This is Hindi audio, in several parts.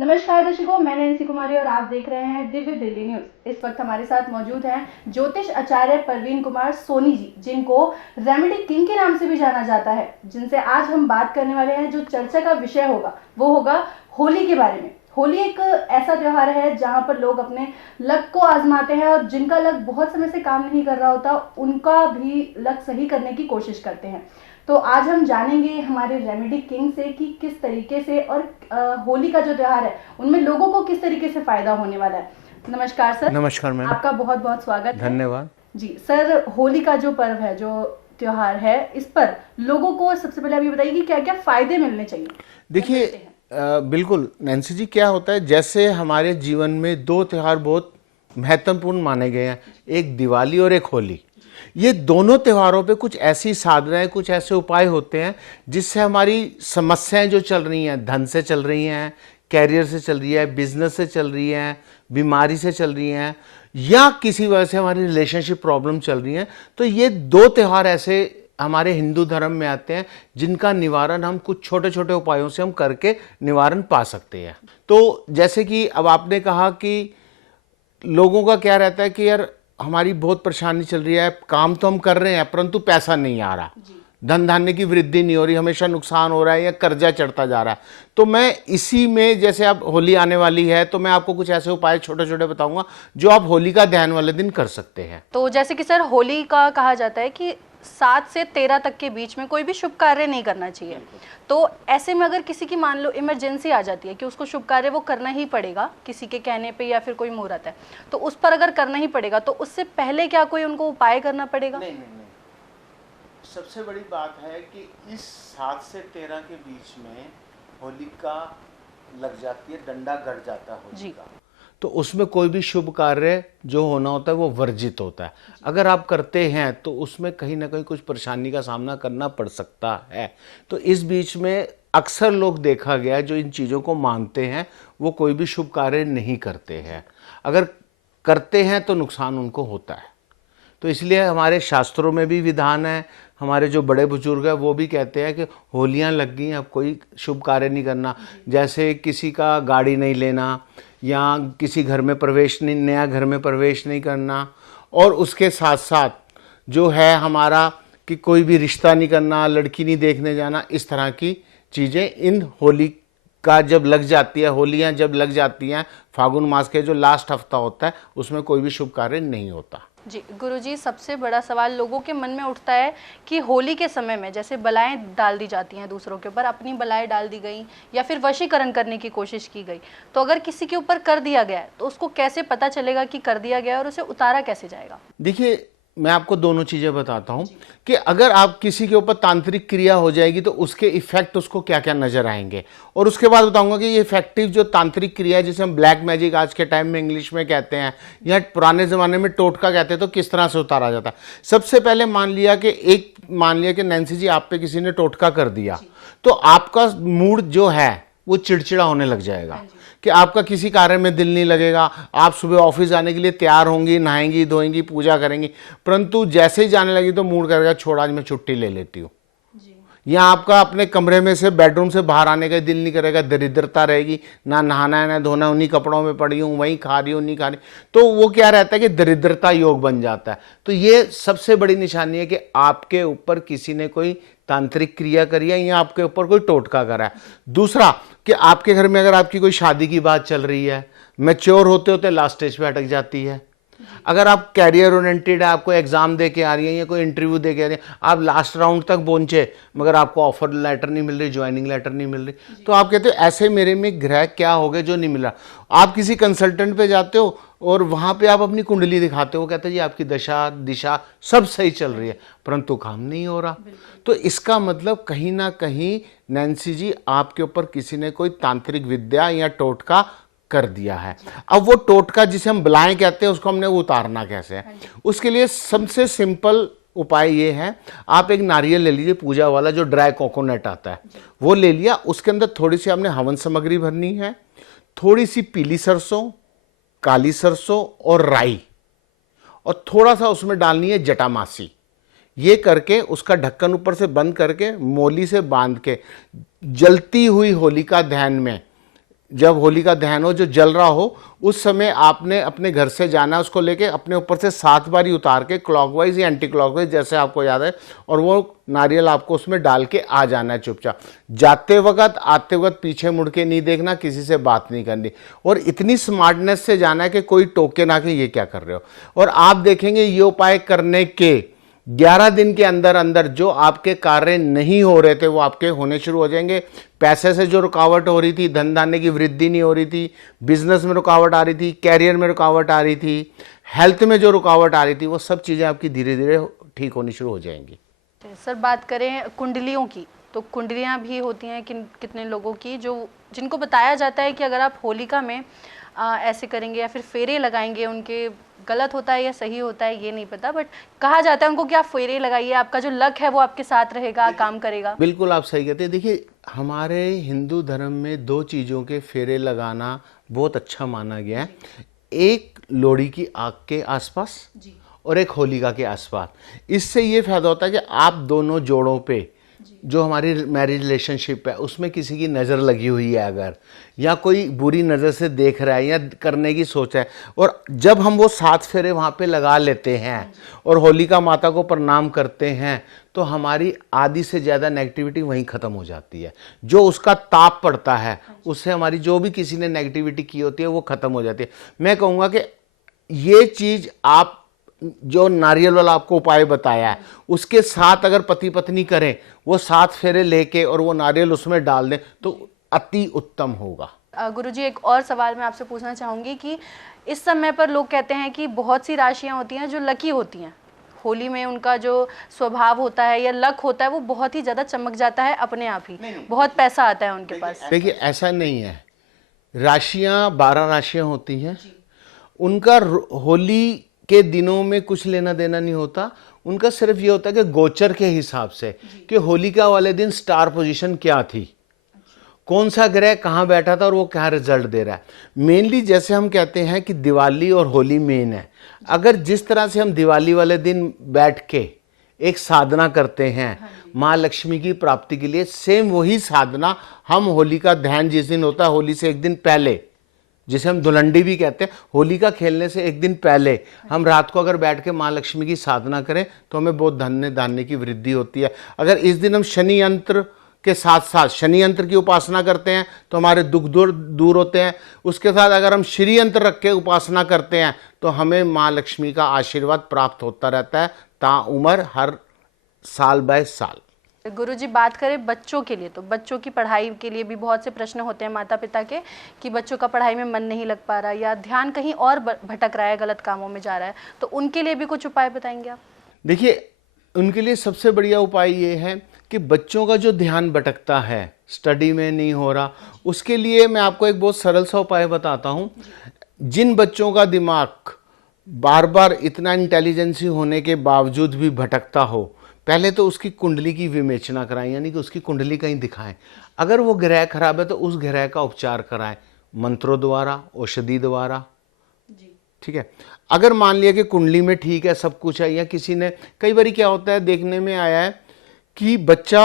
नमस्कार दर्शकों, मैं नैन्सी कुमारी और आप देख रहे हैं दिव्य दिल्ली न्यूज। इस वक्त हमारे साथ मौजूद हैं ज्योतिष आचार्य परवीन कुमार सोनी जी, जिनको रेमेडी किंग के नाम से भी जाना जाता है, जिनसे आज हम बात करने वाले हैं। जो चर्चा का विषय होगा वो होगा होली के बारे में। होली एक ऐसा त्योहार है जहां पर लोग अपने लक को आजमाते हैं और जिनका लक बहुत समय से काम नहीं कर रहा होता उनका भी लक सही करने की कोशिश करते हैं। तो आज हम जानेंगे हमारे रेमेडी किंग से कि किस तरीके से और होली का जो त्योहार है उनमें लोगों को किस तरीके से फायदा होने वाला है। नमस्कार सर। नमस्कार मैम। आपका बहुत बहुत स्वागत है। धन्यवाद जी सर, होली का जो पर्व है, जो त्योहार है, इस पर लोगों को सबसे पहले आप ये बताइए कि क्या क्या फायदे मिलने चाहिए। देखिए, बिल्कुल नैन्सी जी, क्या होता है, जैसे हमारे जीवन में दो त्योहार बहुत महत्वपूर्ण माने गए हैं, एक दिवाली और एक होली। ये दोनों त्योहारों पे कुछ ऐसी साधनाएं, कुछ ऐसे उपाय होते हैं जिससे हमारी समस्याएं जो चल रही हैं, धन से चल रही हैं, कैरियर से चल रही है, बिजनेस से चल रही हैं, बीमारी से चल रही हैं, या किसी वजह से हमारी रिलेशनशिप प्रॉब्लम चल रही हैं, तो ये दो त्योहार ऐसे हमारे हिंदू धर्म में आते हैं जिनका निवारण हम कुछ छोटे छोटे उपायों से हम करके निवारण पा सकते हैं। तो जैसे कि अब आपने कहा कि लोगों का क्या रहता है कि यार हमारी बहुत परेशानी चल रही है, काम तो हम कर रहे हैं परंतु पैसा नहीं आ रहा, धन धान्य की वृद्धि नहीं हो रही, हमेशा नुकसान हो रहा है या कर्जा चढ़ता जा रहा है। तो मैं इसी में, जैसे अब होली आने वाली है, तो मैं आपको कुछ ऐसे उपाय छोटे छोटे बताऊंगा जो आप होली का ध्यान वाले दिन कर सकते हैं। तो जैसे कि सर, होली का कहा जाता है कि 7 से 13 तक के बीच में कोई भी शुभ कार्य नहीं करना चाहिए। तो ऐसे में अगर किसी की मान लो इमरजेंसी आ जाती है कि उसको शुभ कार्य वो करना ही पड़ेगा, किसी के कहने पे या फिर कोई मुहूर्त है, तो उस पर अगर करना ही पड़ेगा तो उससे पहले क्या कोई उनको उपाय करना पड़ेगा? नहीं नहीं नहीं, सबसे बड़ी बात है कि इस 7 से 13 के बीच में होलिका लग जाती है, डंडा गड़ जाता है होली का, तो उसमें कोई भी शुभ कार्य जो होना होता है वो वर्जित होता है। अगर आप करते हैं तो उसमें कहीं ना कहीं कुछ परेशानी का सामना करना पड़ सकता है। तो इस बीच में अक्सर लोग देखा गया है जो इन चीज़ों को मानते हैं वो कोई भी शुभ कार्य नहीं करते हैं, अगर करते हैं तो नुकसान उनको होता है। तो इसलिए हमारे शास्त्रों में भी विधान है, हमारे जो बड़े बुजुर्ग हैं वो भी कहते हैं कि होलियां लग गई, अब कोई शुभ कार्य नहीं करना। जैसे किसी का गाड़ी नहीं लेना, या किसी घर में प्रवेश नहीं, नया घर में प्रवेश नहीं करना, और उसके साथ साथ जो है हमारा कि कोई भी रिश्ता नहीं करना, लड़की नहीं देखने जाना, इस तरह की चीज़ें इन होली का जब लग जाती है, होलियां जब लग जाती हैं, फागुन मास के जो लास्ट हफ्ता होता है उसमें कोई भी शुभ कार्य नहीं होता। जी गुरुजी, सबसे बड़ा सवाल लोगों के मन में उठता है कि होली के समय में जैसे बलाएं डाल दी जाती हैं दूसरों के ऊपर, अपनी बलाएं डाल दी गई या फिर वशीकरण करने की कोशिश की गई, तो अगर किसी के ऊपर कर दिया गया है तो उसको कैसे पता चलेगा कि कर दिया गया है और उसे उतारा कैसे जाएगा? देखिए, मैं आपको दोनों चीज़ें बताता हूं कि अगर आप किसी के ऊपर तांत्रिक क्रिया हो जाएगी तो उसके इफेक्ट उसको क्या क्या नजर आएंगे, और उसके बाद बताऊंगा कि ये इफेक्टिव जो तांत्रिक क्रिया है जिसे हम ब्लैक मैजिक आज के टाइम में इंग्लिश में कहते हैं या पुराने ज़माने में टोटका कहते हैं, तो किस तरह से उतारा जाता है। सबसे पहले मान लिया कि नैन्सी जी आप पे किसी ने टोटका कर दिया, तो आपका मूड जो है वो चिड़चिड़ा होने लग जाएगा कि आपका किसी कार्य में दिल नहीं लगेगा, आप सुबह ऑफिस जाने के लिए तैयार होंगी, नहाएंगी, धोएंगी, पूजा करेंगी, परंतु जैसे ही जाने लगी तो मूड करेगा छोड़ आज मैं छुट्टी ले लेती हूँ, या आपका अपने कमरे में से, बेडरूम से बाहर आने का दिल नहीं करेगा, दरिद्रता रहेगी, ना नहाना है ना धोना, उन्हीं कपड़ों में पड़ी हूँ, वहीं खा रही हूँ, नहीं खा रही, तो वो क्या रहता है कि दरिद्रता योग बन जाता है। तो ये सबसे बड़ी निशानी है कि आपके ऊपर किसी ने कोई तांत्रिक क्रिया करी है या आपके ऊपर कोई टोटका करा है। दूसरा कि आपके घर में अगर आपकी कोई शादी की बात चल रही है, मैच्योर होते होते लास्ट स्टेज पे अटक जाती है। अगर आप कैरियर ओरिएंटेड है, आपको एग्जाम दे के आ रही है या कोई इंटरव्यू दे के आ रही है, आप लास्ट राउंड तक पहुंचे मगर आपको ऑफर लेटर नहीं मिल रही, ज्वाइनिंग लेटर नहीं मिल रही, तो आप कहते हो ऐसे मेरे में ग्रह क्या हो गए जो नहीं मिल रहा। आप किसी कंसल्टेंट पे जाते हो और वहां पे आप अपनी कुंडली दिखाते हो, कहते हैं जी आपकी दशा दिशा सब सही चल रही है, परंतु काम नहीं हो रहा। तो इसका मतलब कहीं ना कहीं नैन्सी जी आपके ऊपर किसी ने कोई तांत्रिक विद्या या टोटका कर दिया है। अब वो टोटका जिसे हम बलाएं कहते हैं उसको हमने उतारना कैसे है, उसके लिए सबसे सिंपल उपाय ये है, आप एक नारियल ले लीजिए, पूजा वाला जो ड्राई कोकोनट आता है वो ले लिया, उसके अंदर थोड़ी सी आपने हवन सामग्री भरनी है, थोड़ी सी पीली सरसों, काली सरसों और राई, और थोड़ा सा उसमें डालनी है जटामासी। ये करके उसका ढक्कन ऊपर से बंद करके मोली से बांध के जलती हुई होलिका दहन में जब होली का दहन हो, जो जल रहा हो, उस समय आपने अपने घर से जाना है, उसको लेके अपने ऊपर से 7 बारी उतार के क्लॉकवाइज या एंटी क्लॉकवाइज जैसे आपको याद है, और वो नारियल आपको उसमें डाल के आ जाना है चुपचाप। जाते वक्त आते वक्त पीछे मुड़ के नहीं देखना, किसी से बात नहीं करनी, और इतनी स्मार्टनेस से जाना है कि कोई टोके ना कि ये क्या कर रहे हो। और आप देखेंगे ये उपाय करने के 11 दिन के अंदर अंदर जो आपके कार्य नहीं हो रहे थे वो आपके होने शुरू हो जाएंगे। पैसे से जो रुकावट हो रही थी, धन धान्य की वृद्धि नहीं हो रही थी, बिजनेस में रुकावट आ रही थी, कैरियर में रुकावट आ रही थी, हेल्थ में जो रुकावट आ रही थी, वो सब चीज़ें आपकी धीरे धीरे ठीक होनी शुरू हो जाएंगी। सर बात करें कुंडलियों की, तो कुंडलियां भी होती हैं कितने लोगों की जिनको बताया जाता है कि अगर आप होलिका में ऐसे करेंगे या फिर फेरे लगाएंगे, उनके गलत होता है या सही होता है ये नहीं पता, बट कहा जाता है उनको कि आप फेरे लगाइए, आपका जो लक है वो आपके साथ रहेगा, काम करेगा। बिल्कुल आप सही कहते हैं। देखिए हमारे हिंदू धर्म में 2 चीज़ों के फेरे लगाना बहुत अच्छा माना गया है, एक लोहड़ी की आग के आसपास और एक होलिका के आसपास। इससे ये फायदा होता है कि आप दोनों जोड़ों पे जो हमारी मैरिज रिलेशनशिप है उसमें किसी की नज़र लगी हुई है अगर, या कोई बुरी नज़र से देख रहा है या करने की सोच है, और जब हम वो 7 फेरे वहाँ पे लगा लेते हैं और होलिका माता को प्रणाम करते हैं, तो हमारी आधी से ज़्यादा नेगेटिविटी वहीं ख़त्म हो जाती है। जो उसका ताप पड़ता है उससे हमारी जो भी किसी ने नेगेटिविटी की होती है वो ख़त्म हो जाती है। मैं कहूँगा कि ये चीज़ आप जो नारियल वाला आपको उपाय बताया है उसके साथ अगर पति पत्नी करें, वो 7 फेरे लेके और वो नारियल उसमें डाल दें तो अति उत्तम होगा। गुरुजी एक और सवाल मैं आपसे पूछना चाहूँगी कि इस समय पर लोग कहते हैं कि बहुत सी राशियाँ होती हैं जो लकी होती हैं, होली में उनका जो स्वभाव होता है या लक होता है वो बहुत ही ज़्यादा चमक जाता है अपने आप ही, बहुत पैसा आता है उनके पास। देखिए ऐसा नहीं है, राशियाँ 12 राशियाँ होती हैं, उनका होली के दिनों में कुछ लेना देना नहीं होता। उनका सिर्फ ये होता है कि गोचर के हिसाब से कि होलिका वाले दिन स्टार पोजीशन क्या थी, कौन सा ग्रह कहाँ बैठा था और वो क्या रिजल्ट दे रहा है। मेनली जैसे हम कहते हैं कि दिवाली और होली मेन है, अगर जिस तरह से हम दिवाली वाले दिन बैठ के एक साधना करते हैं माँ लक्ष्मी की प्राप्ति के लिए, सेम वही साधना हम होली का दहन जिस दिन होता है, होली से एक दिन पहले, जिसे हम धुलंडी भी कहते हैं, होली का खेलने से एक दिन पहले हम रात को अगर बैठ के माँ लक्ष्मी की साधना करें तो हमें बहुत धन्य धान्य की वृद्धि होती है। अगर इस दिन हम शनि यंत्र के साथ साथ शनि यंत्र की उपासना करते हैं तो हमारे दुख दूर होते हैं। उसके साथ अगर हम श्री यंत्र रख के उपासना करते हैं तो हमें माँ लक्ष्मी का आशीर्वाद प्राप्त होता रहता है ताउम्र, हर साल बाय साल। गुरुजी बात करें बच्चों के लिए, तो बच्चों की पढ़ाई के लिए भी बहुत से प्रश्न होते हैं माता पिता के कि बच्चों का पढ़ाई में मन नहीं लग पा रहा या ध्यान कहीं और भटक रहा है, गलत कामों में जा रहा है, तो उनके लिए भी कुछ उपाय बताएंगे आप? देखिए उनके लिए सबसे बढ़िया उपाय ये है कि बच्चों का जो ध्यान भटकता है, स्टडी में नहीं हो रहा, उसके लिए मैं आपको एक बहुत सरल सा उपाय बताता हूँ। जिन बच्चों का दिमाग बार बार इतना इंटेलिजेंसी होने के बावजूद भी भटकता हो, पहले तो उसकी कुंडली की विवेचना कराएं, यानी कि उसकी कुंडली कहीं दिखाएं। अगर वो ग्रह खराब है तो उस ग्रह का उपचार कराएं, मंत्रों द्वारा, औषधि द्वारा। ठीक है, अगर मान लिया कि कुंडली में ठीक है, सब कुछ है, या किसी ने, कई बार क्या होता है देखने में आया है कि बच्चा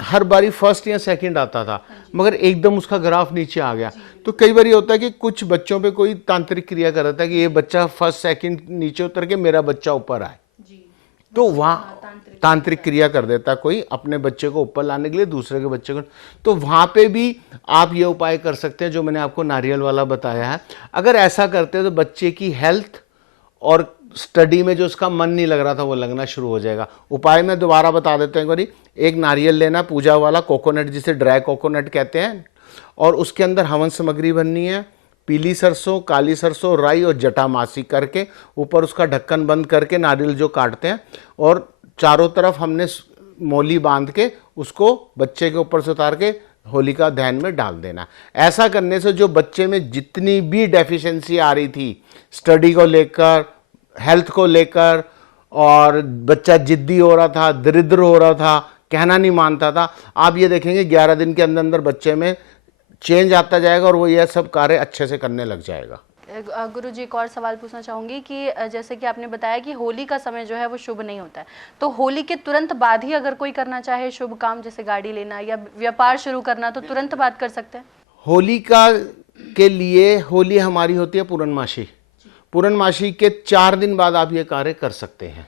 हर बारी फर्स्ट या सेकंड आता था मगर एकदम उसका ग्राफ नीचे आ गया, तो कई बार होता है कि कुछ बच्चों पे कोई तांत्रिक क्रिया कर रहा था कि ये बच्चा फर्स्ट सेकंड नीचे उतर के मेरा बच्चा ऊपर आए, तो वहाँ तांत्रिक क्रिया कर देता कोई अपने बच्चे को ऊपर लाने के लिए दूसरे के बच्चे को, तो वहाँ पे भी आप ये उपाय कर सकते हैं जो मैंने आपको नारियल वाला बताया है। अगर ऐसा करते हैं तो बच्चे की हेल्थ और स्टडी में जो उसका मन नहीं लग रहा था वो लगना शुरू हो जाएगा। उपाय मैं दोबारा बता देते हैं, एक बारी, एक नारियल लेना, पूजा वाला कोकोनट जिसे ड्राई कोकोनट कहते हैं, और उसके अंदर हवन सामग्री बननी है, पीली सरसों, काली सरसों, राई और जटामासी करके ऊपर उसका ढक्कन बंद करके नारियल जो काटते हैं, और चारों तरफ हमने मोली बांध के उसको बच्चे के ऊपर से उतार के होलिका दहन में डाल देना। ऐसा करने से जो बच्चे में जितनी भी डेफिशिएंसी आ रही थी स्टडी को लेकर, हेल्थ को लेकर, और बच्चा जिद्दी हो रहा था, दरिद्र हो रहा था, कहना नहीं मानता था, आप ये देखेंगे 11 दिन के अंदर अंदर बच्चे में चेंज आता जाएगा और वो यह सब कार्य अच्छे से करने लग जाएगा। गुरुजी एक और सवाल पूछना चाहूँगी कि जैसे कि आपने बताया कि होली का समय जो है वो शुभ नहीं होता है, तो होली के तुरंत बाद ही अगर कोई करना चाहे शुभ काम, जैसे गाड़ी लेना या व्यापार शुरू करना, तो तुरंत बाद कर सकते हैं? होलिका के लिए होली हमारी होती है पूर्णमासी। पूर्णमासी के 4 दिन बाद आप ये कार्य कर सकते हैं।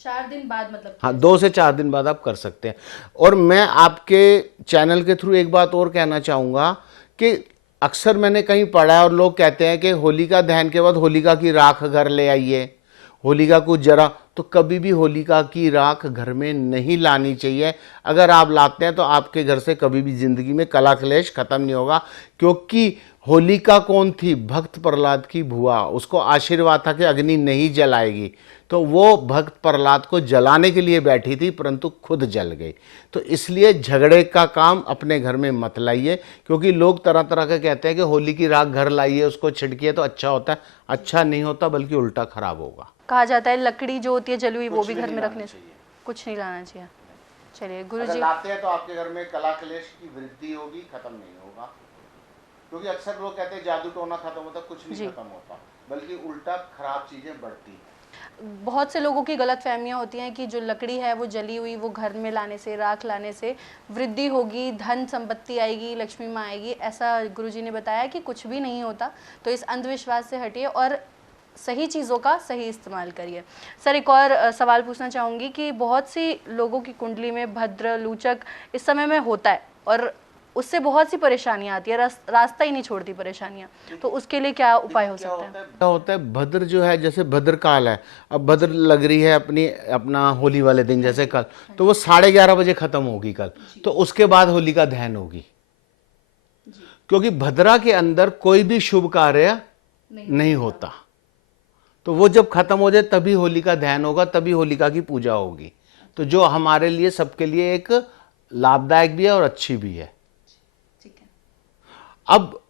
4 दिन बाद मतलब? हाँ, 2 से 4 दिन बाद आप कर सकते हैं। और मैं आपके चैनल के थ्रू एक बात और कहना चाहूँगा कि अक्सर मैंने कहीं पढ़ा है और लोग कहते हैं कि होलिका दहन के बाद होलिका की राख घर ले आइए, होलिका को जरा, तो कभी भी होलिका की राख घर में नहीं लानी चाहिए। अगर आप लाते हैं तो आपके घर से कभी भी जिंदगी में कला क्लेश खत्म नहीं होगा, क्योंकि होलिका कौन थी? भक्त प्रहलाद की बुआ। उसको आशीर्वाद था कि अग्नि नहीं जलाएगी, तो वो भक्त प्रहलाद को जलाने के लिए बैठी थी परंतु खुद जल गई। तो इसलिए झगड़े का काम अपने घर में मत लाइए, क्योंकि लोग तरह तरह के कहते हैं कि होली की राख घर लाइए, उसको छिड़किए तो अच्छा होता है। अच्छा नहीं होता, बल्कि उल्टा खराब होगा। कहा जाता है लकड़ी जो होती है जली हुई वो भी घर में रखने से कुछ नहीं लाना चाहिए। चलिए गुरुजी, लाते हैं तो आपके घर में कला क्लेश की वृद्धि होगी, खत्म नहीं होगा। क्योंकि अक्सर लोग कहते हैं जादू टोना खत्म होता, कुछ नहीं खत्म होता, बल्कि उल्टा खराब चीजें बढ़ती हैं। बहुत से लोगों की गलत फहमियाँ होती हैं कि जो लकड़ी है वो जली हुई वो घर में लाने से, राख लाने से वृद्धि होगी, धन संपत्ति आएगी, लक्ष्मी माँ आएगी। ऐसा गुरुजी ने बताया कि कुछ भी नहीं होता। तो इस अंधविश्वास से हटिए और सही चीज़ों का सही इस्तेमाल करिए। सर, एक और सवाल पूछना चाहूँगी कि बहुत सी लोगों की कुंडली में भद्र लूचक इस समय में होता है और उससे बहुत सी परेशानियां आती है, रास्ता ही नहीं छोड़ती परेशानियां, तो उसके लिए क्या उपाय हो सकता है? क्या होता है, भद्र जो है, जैसे भद्र काल है, अब भद्र लग रही है अपना होली वाले दिन, जैसे कल, तो वो 11:30 बजे खत्म होगी कल, तो उसके बाद होली का दहन होगी। क्योंकि भद्रा के अंदर कोई भी शुभ कार्य नहीं होता, तो वो जब खत्म हो जाए तभी होली का दहन होगा, तभी होलिका की पूजा होगी। तो जो हमारे लिए, सबके लिए एक लाभदायक भी है और अच्छी भी है। अब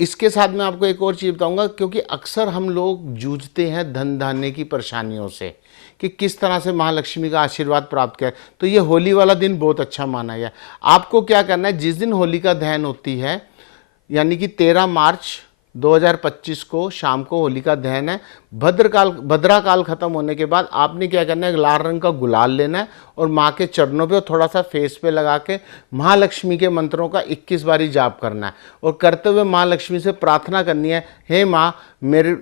इसके साथ मैं आपको एक और चीज बताऊंगा, क्योंकि अक्सर हम लोग जूझते हैं धन धान्य की परेशानियों से कि किस तरह से महालक्ष्मी का आशीर्वाद प्राप्त करें। तो ये होली वाला दिन बहुत अच्छा माना गया। आपको क्या करना है, जिस दिन होली का दहन होती है, यानी कि 13 मार्च 2025 को शाम को होली का दहन है, भद्रा काल खत्म होने के बाद आपने क्या करना है, लाल रंग का गुलाल लेना है और माँ के चरणों पे और थोड़ा सा फेस पे लगा के महालक्ष्मी के मंत्रों का 21 बारी जाप करना है और करते हुए महालक्ष्मी से प्रार्थना करनी है, हे माँ, मेरे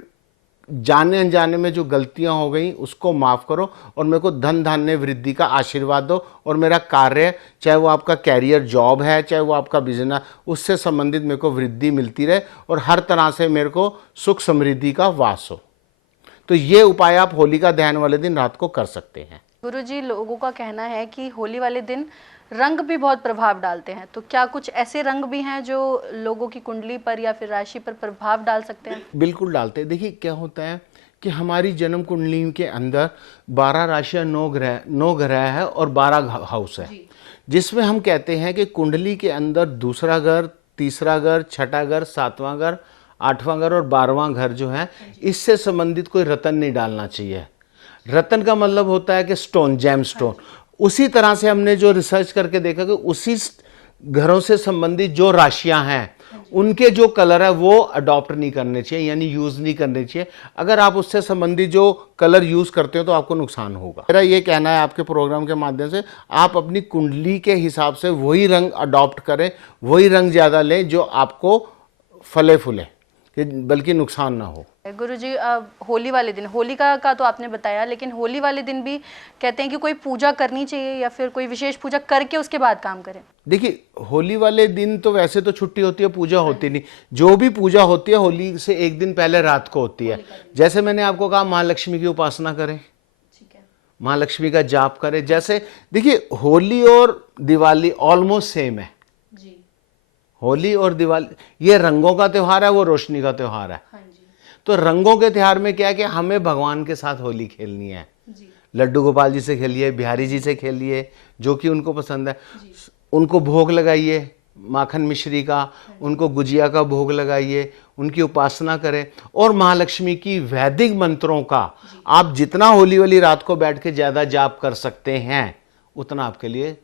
जाने अनजाने में जो गलतियां हो गई उसको माफ़ करो और मेरे को धन धान्य वृद्धि का आशीर्वाद दो, और मेरा कार्य, चाहे वो आपका कैरियर जॉब है, चाहे वो आपका बिजनेस, उससे संबंधित मेरे को वृद्धि मिलती रहे और हर तरह से मेरे को सुख समृद्धि का वास हो। तो ये उपाय आप होली का दहन वाले दिन रात को कर सकते हैं। गुरुजी, लोगों का कहना है कि होली वाले दिन रंग भी बहुत प्रभाव डालते हैं, तो क्या कुछ ऐसे रंग भी हैं जो लोगों की कुंडली पर या फिर राशि पर प्रभाव डाल सकते हैं? बिल्कुल डालते हैं। देखिए क्या होता है कि हमारी जन्म कुंडली के अंदर 12 राशियां, 9 ग्रह है और 12 हाउस है, जिसमें हम कहते हैं कि कुंडली के अंदर दूसरा घर, तीसरा घर, छठा घर, 7वां घर, 8वां घर और 12वां घर जो है, इससे संबंधित कोई रतन नहीं डालना चाहिए। रतन का मतलब होता है कि स्टोन, जेम स्टोन। उसी तरह से हमने जो रिसर्च करके देखा कि उसी घरों से संबंधित जो राशियां हैं उनके जो कलर है वो अडॉप्ट नहीं करने चाहिए, यानी यूज नहीं करने चाहिए। अगर आप उससे संबंधित जो कलर यूज करते हो तो आपको नुकसान होगा। मेरा ये कहना है आपके प्रोग्राम के माध्यम से, आप अपनी कुंडली के हिसाब से वही रंग अडॉप्ट करें, वही रंग ज्यादा लें जो आपको फले फूले, बल्कि नुकसान ना हो। गुरुजी, होली वाले दिन, होलिका का तो आपने बताया, लेकिन होली वाले दिन भी कहते हैं कि कोई पूजा करनी चाहिए या फिर कोई विशेष पूजा करके उसके बाद काम करें? देखिए, होली वाले दिन तो वैसे तो छुट्टी होती है, पूजा होती नहीं। जो भी पूजा होती है होली से एक दिन पहले रात को होती है। जैसे मैंने आपको कहा, महालक्ष्मी की उपासना करें, महालक्ष्मी का जाप करें। जैसे देखिए, होली और दिवाली ऑलमोस्ट सेम है। होली और दिवाली ये रंगों का त्योहार है, वो रोशनी का त्योहार है। तो रंगों के त्योहार में क्या है कि हमें भगवान के साथ होली खेलनी है। लड्डू गोपाल जी से खेलिए, बिहारी जी से खेलिए, जो कि उनको पसंद है। उनको भोग लगाइए माखन मिश्री का, उनको गुजिया का भोग लगाइए, उनकी उपासना करें। और महालक्ष्मी की वैदिक मंत्रों का आप जितना होली वाली रात को बैठ के ज़्यादा जाप कर सकते हैं, उतना आपके लिए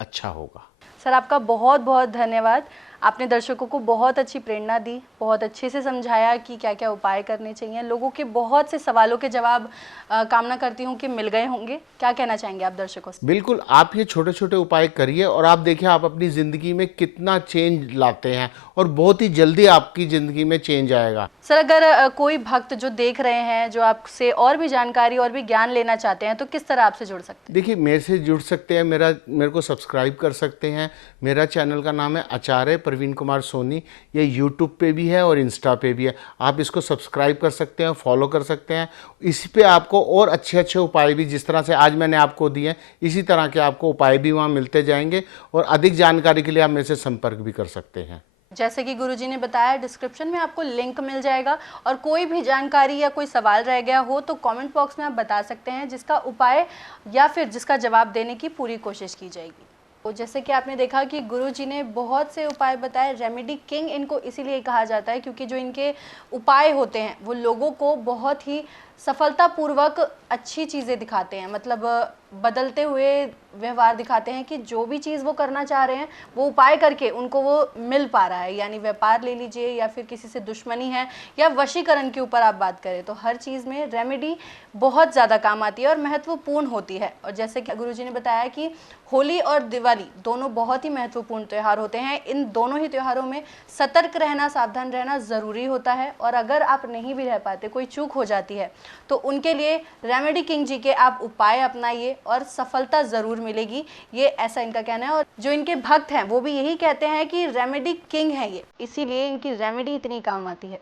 अच्छा होगा। सर, आपका बहुत बहुत धन्यवाद। आपने दर्शकों को बहुत अच्छी प्रेरणा दी, बहुत अच्छे से समझाया कि क्या क्या उपाय करने चाहिए। लोगों के बहुत से सवालों के जवाब कामना करती हूँ कि मिल गए होंगे। क्या कहना चाहेंगे आप दर्शकों से? बिल्कुल, आप ये छोटे छोटे उपाय करिए और आप देखिए आप अपनी ज़िंदगी में कितना चेंज लाते हैं और बहुत ही जल्दी आपकी ज़िंदगी में चेंज आएगा। सर, अगर कोई भक्त जो देख रहे हैं, जो आपसे और भी जानकारी और भी ज्ञान लेना चाहते हैं, तो किस तरह आपसे जुड़ सकते हैं? देखिए, मेरे से जुड़ सकते हैं, मेरे को सब्सक्राइब कर सकते हैं। मेरा चैनल का नाम है आचार्य प्रवीण कुमार सोनी। ये यूट्यूब पे भी है और इंस्टा पे भी है। आप इसको सब्सक्राइब कर सकते हैं, फॉलो कर सकते हैं। इसी पे आपको और अच्छे अच्छे उपाय भी, जिस तरह से आज मैंने आपको दिए, इसी तरह के आपको उपाय भी वहाँ मिलते जाएंगे और अधिक जानकारी के लिए आप मेरे से संपर्क भी कर सकते हैं। जैसे कि गुरुजी ने बताया, डिस्क्रिप्शन में आपको लिंक मिल जाएगा और कोई भी जानकारी या कोई सवाल रह गया हो तो कमेंट बॉक्स में आप बता सकते हैं, जिसका उपाय या फिर जिसका जवाब देने की पूरी कोशिश की जाएगी। तो जैसे कि आपने देखा कि गुरुजी ने बहुत से उपाय बताए। रेमेडी किंग इनको इसीलिए कहा जाता है क्योंकि जो इनके उपाय होते हैं वो लोगों को बहुत ही सफलतापूर्वक अच्छी चीज़ें दिखाते हैं, मतलब बदलते हुए व्यवहार दिखाते हैं कि जो भी चीज़ वो करना चाह रहे हैं वो उपाय करके उनको वो मिल पा रहा है। यानी व्यापार ले लीजिए या फिर किसी से दुश्मनी है या वशीकरण के ऊपर आप बात करें तो हर चीज़ में रेमेडी बहुत ज़्यादा काम आती है और महत्वपूर्ण होती है। और जैसे कि गुरुजी ने बताया कि होली और दिवाली दोनों बहुत ही महत्वपूर्ण त्यौहार होते हैं। इन दोनों ही त्योहारों में सतर्क रहना, सावधान रहना ज़रूरी होता है और अगर आप नहीं भी रह पाते, कोई चूक हो जाती है, तो उनके लिए रेमेडी किंग जी के आप उपाय अपनाइए और सफलता ज़रूर मिलेगी। ये ऐसा इनका कहना है और जो इनके भक्त हैं वो भी यही कहते हैं कि रेमेडी किंग है ये, इसीलिए इनकी रेमेडी इतनी काम आती है।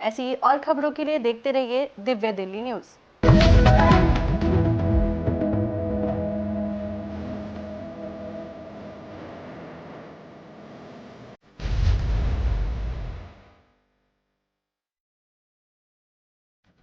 ऐसी और खबरों के लिए देखते रहिए दिव्य दिल्ली न्यूज़।